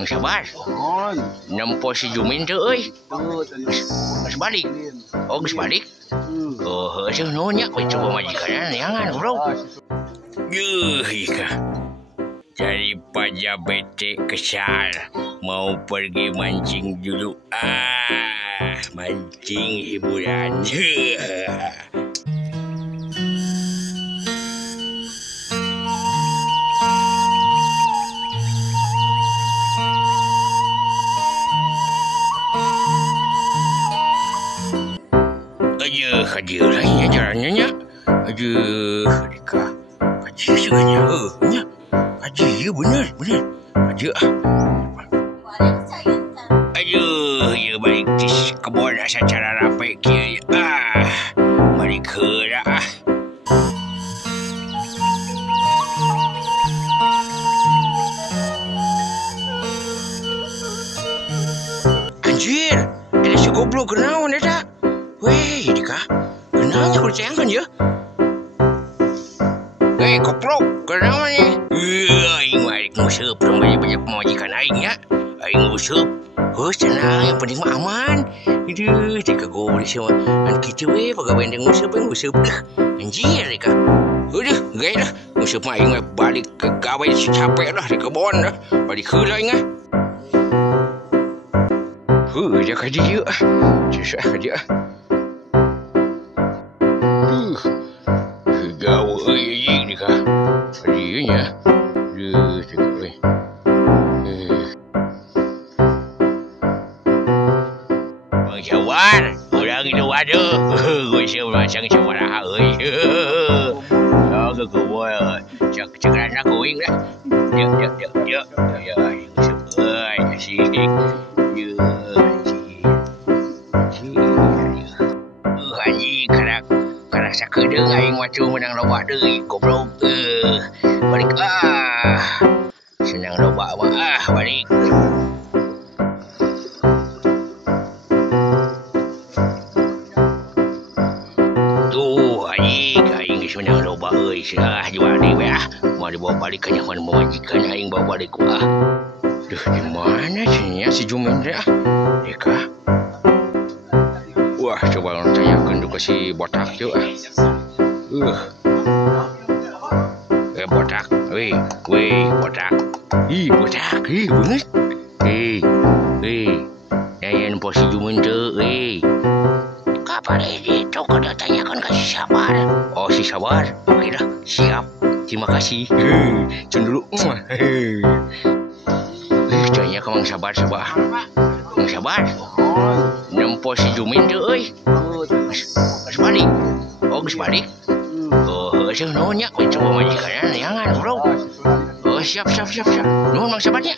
Mang sabar. Nampo si Jumin tu euy. Geus balik. Oh, geus balik. Oh, heuh nuhun nya we coba majikan neangan, Bro. Yuh, Ika. Daripada bete kesal, mau pergi mancing dulu. Mancing hiburan. Hadir lainnya jalannya nya. Aduh, Rika. Haji seganya. Nya. Haji ya benar. Haji Aduh, ya balik di kebun secara rapi kia. Balik ke dah. Anjir, ada si goblok kenawan dah. Weh, Dika, kenapa kau cengkan ya? Goblok, kenapa ni? Aing balik ngusap, banyak pemajikan aing ya. Aing ngusap, senang, yang penting mah aman. Aduh, Dika goblok semua. An kita weh, pegawai yang ngusap dah. Anjir, Dika. Udah, gaya dah. Ngusap mah aing balik ke gawai capek dah di kebun dah. Balik ke lah aing ah. Dia kerja je. Susah kerja. Gawa ayik ni kah? Adinya. Cakap weh. Bang Syawal, orang itu ada. Gue macam Syawal oi. Aku boy. Cakap nak going dah. Ya. Ya, sebai asyik. Saka dia aing macam menang lobak deui goblok. Balik senang lobak mah balik. Tuh aing geus menang lobak euy sia jual ni we mau dibawa balik ke nyaman majikan aing bawa balik Duh di mana si Jumin teh Deka. Wah, coba tanyakan dulu si botak tu. Botak. Weh, botak. Botak. Banget. Yang posi Jumin tu. Kapan ini? Kau kena tanyakan ke si Sabar. Oh, si Sabar. Okey dah. Siap. Terima kasih. Cun dulu. Tanya ke Mang Sabar. Mang Sabar. Nampo si Jumin tu euy. Geus balik. Oh, geus balik. Oh, heuh nuhun nya we coba majikan neangan, Bro. Oh, siap. Nuhun Mang Sabar nya.